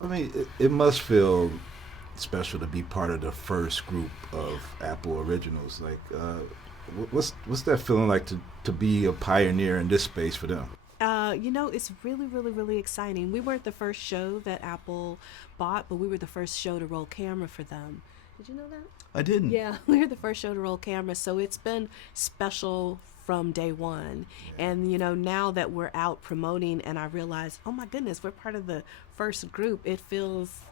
I mean, it must feel special to be part of the first group of Apple originals. Like, what's that feeling like to be a pioneer in this space for them? It's really, really, really exciting. We weren't the first show that Apple bought, but we were the first show to roll camera for them. Did you know that? I didn't. Yeah, we were the first show to roll camera, so it's been special from day one. And now that we're out promoting, and I realize, oh my goodness, we're part of the first group. It feels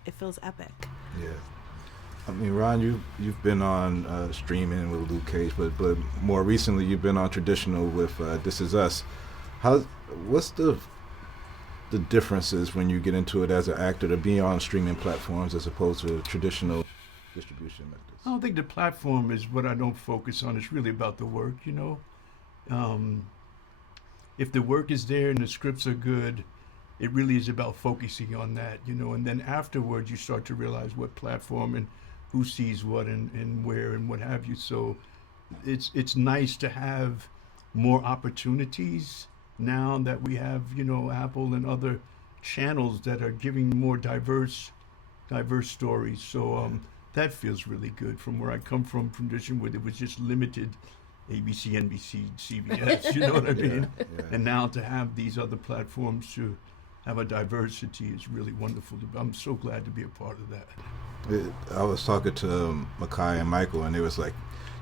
epic. Yeah. I mean, Ron, you've been on streaming with Luke Cage, but more recently you've been on traditional with This Is Us. What's the differences when you get into it as an actor to be on streaming platforms as opposed to traditional distribution methods? I don't think the platform is what I don't focus on. It's really about the work, If the work is there and the scripts are good, it really is about focusing on that, and then afterwards you start to realize what platform and who sees what and where and what have you. So it's nice to have more opportunities now that we have, Apple and other channels that are giving more diverse stories. So that feels really good from where I come from tradition where it was just limited ABC, NBC, CBS, you know what I mean? Yeah. And now to have these other platforms to have a diversity is really wonderful. I'm so glad to be a part of that. I was talking to Makai and Michael, and it was like,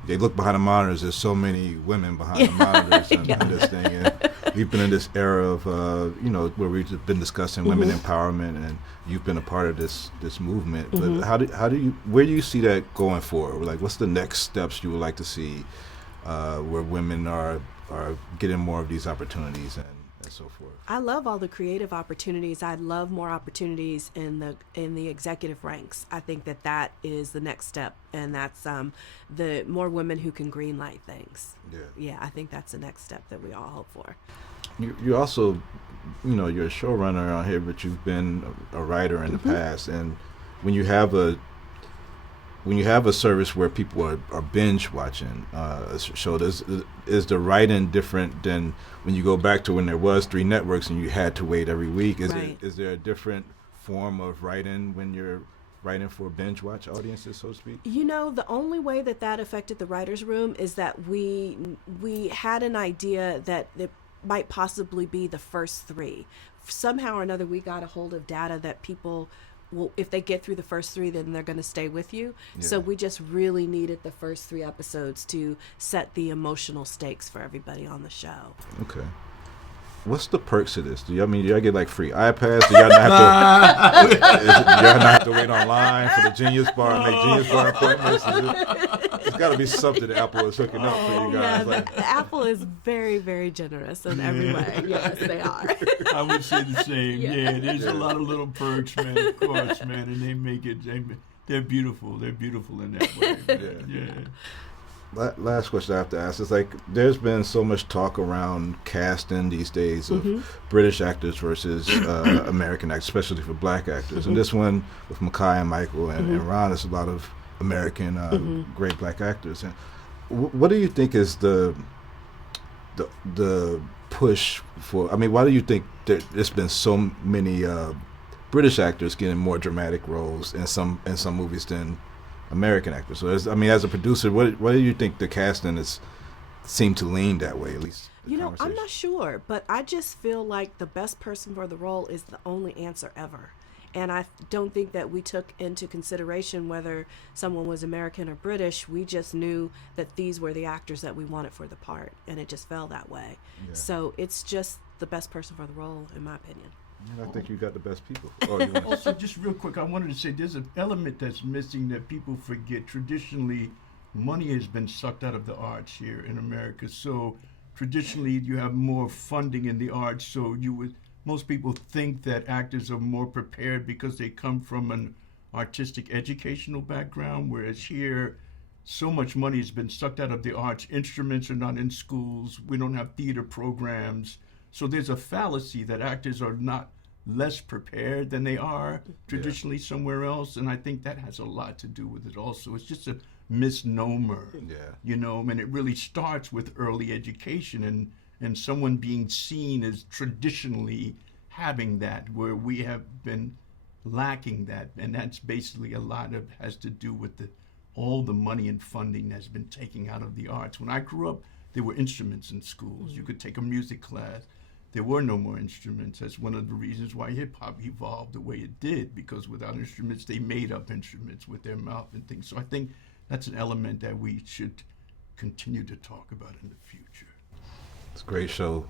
they look behind the monitors. There's so many women behind the monitors in this thing. And we've been in this era of, where we've been discussing women empowerment, and you've been a part of this movement. But where do you see that going forward? Like, what's the next steps you would like to see where women are getting more of these opportunities and so forth? I love all the creative opportunities. I'd love more opportunities in the executive ranks. I think that is the next step, and that's the more women who can greenlight things. Yeah, I think that's the next step that we all hope for. You also, you're a showrunner on here, but you've been a writer in the past, and when you have a service where people are binge watching a show, is the writing different than when you go back to when there was 3 networks and you had to wait every week? Is there a different form of writing when you're writing for binge watch audiences, so to speak? The only way that affected the writer's room is that we had an idea that it might possibly be the first 3. Somehow or another, we got a hold of data that people, well, if they get through the first 3, then they're going to stay with you. Yeah. So we just really needed the first 3 episodes to set the emotional stakes for everybody on the show. Okay. What's the perks of this? Do y'all get like free iPads? Do y'all not have to wait online for the Genius Bar and make Genius Bar appointments? It's got to be something that Apple is hooking up for you guys. Yeah, the Apple is very, very generous in every way. Yes, they are. I would say the same. Yeah, there's a lot of little perks, man. Of course, man, and they make it. They're beautiful. They're beautiful in that way. Yeah. Last question I have to ask is, like, there's been so much talk around casting these days of British actors versus American actors, especially for black actors. And this one with Makai and Michael and Ron, there's a lot of American great black actors. And what do you think is the push for? I mean, why do you think there's been so many British actors getting more dramatic roles in some movies than American actors? So, as a producer, what do you think the casting seemed to lean that way, at least? I'm not sure, but I just feel like the best person for the role is the only answer ever. And I don't think that we took into consideration whether someone was American or British. We just knew that these were the actors that we wanted for the part, and it just fell that way. Yeah. So it's just the best person for the role, in my opinion. I think you got the best people. Also, just real quick, I wanted to say there's an element that's missing that people forget. Traditionally, money has been sucked out of the arts here in America. So traditionally, you have more funding in the arts. So most people think that actors are more prepared because they come from an artistic educational background, whereas here, so much money has been sucked out of the arts. Instruments are not in schools. We don't have theater programs. So there's a fallacy that actors are not less prepared than they are traditionally somewhere else, and I think that has a lot to do with it also. It's just a misnomer, and it really starts with early education and someone being seen as traditionally having that, where we have been lacking that, and that's basically a lot of has to do with all the money and funding that's been taken out of the arts. When I grew up, there were instruments in schools. You could take a music class. There were no more instruments. That's one of the reasons why hip hop evolved the way it did, because without instruments, they made up instruments with their mouth and things. So I think that's an element that we should continue to talk about in the future. It's a great show.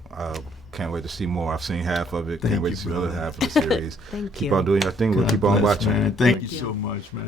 Can't wait to see more. I've seen half of it. Thank Can't wait you, to see the other brother. half of the series. Thank keep you. on doing your thing. We'll God keep on bless, watching. man. Thank you you. so much, man.